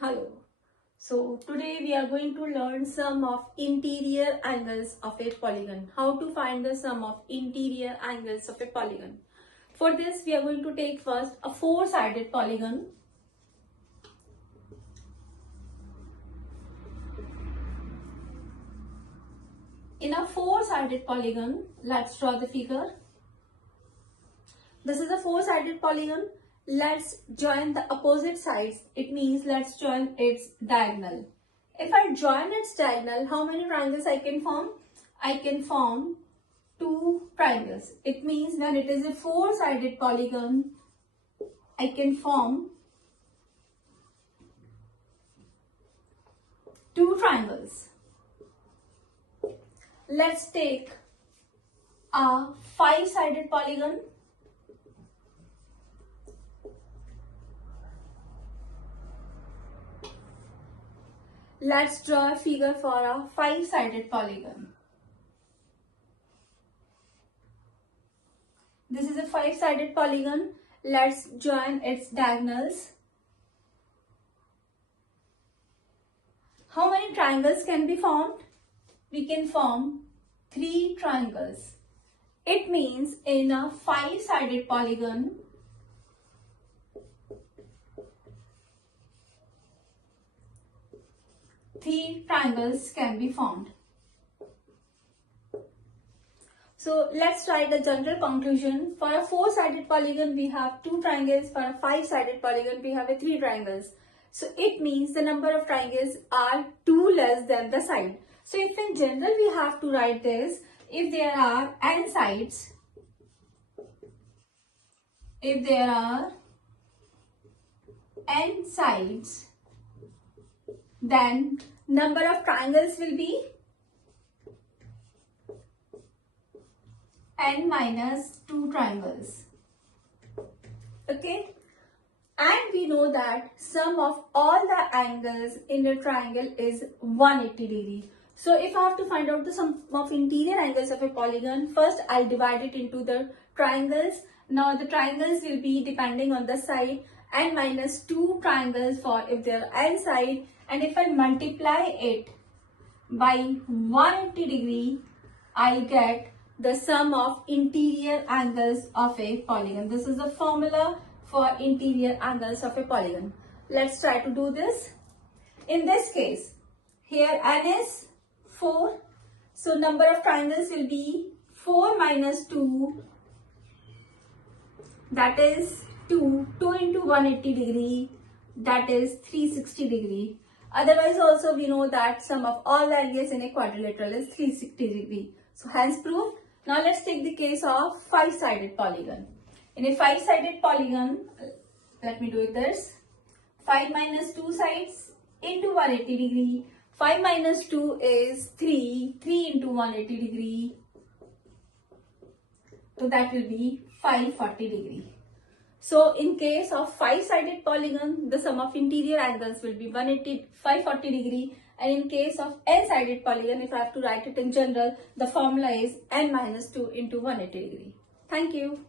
Hello. So today we are going to learn sum of interior angles of a polygon. How to find the sum of interior angles of a polygon. For this we are going to take first a four-sided polygon. In a four-sided polygon, let's draw the figure. This is a four-sided polygon. Let's join the opposite sides. It means let's join its diagonal. If I join its diagonal, how many triangles I can form? I can form two triangles. It means when it is a four-sided polygon, I can form two triangles. Let's take a five-sided polygon. Let's draw a figure for a five-sided polygon. This is a five-sided polygon. Let's join its diagonals. How many triangles can be formed? We can form three triangles. It means in a five-sided polygon, three triangles can be formed. So let's write the general conclusion. For a four-sided polygon, we have two triangles. For a five-sided polygon, we have three triangles. So it means the number of triangles are two less than the side. So if in general we have to write this, if there are n sides, then number of triangles will be n minus 2 triangles. Okay, and we know that sum of all the angles in the triangle is 180 degree. So if I have to find out the sum of interior angles of a polygon, first I'll divide it into the triangles. Now the triangles will be depending on the side, n minus 2 triangles for if there are n side, and if I multiply it by 180 degree, I'll get the sum of interior angles of a polygon. This is the formula for interior angles of a polygon. Let's try to do this. In this case, here n is 4. So number of triangles will be 4 minus 2, that is 2. 2 into 180 degree, that is 360 degree. Otherwise also we know that sum of all the angles in a quadrilateral is 360 degree. So hence proved. Now let's take the case of five-sided polygon. In a five-sided polygon, let me do this. 5 minus 2 sides into 180 degree. 5 minus 2 is 3. 3 into 180 degree. So that will be 540 degree. So in case of five-sided polygon, the sum of interior angles will be 540 degree. And in case of n-sided polygon, if I have to write it in general, the formula is n minus 2 into 180 degree. Thank you.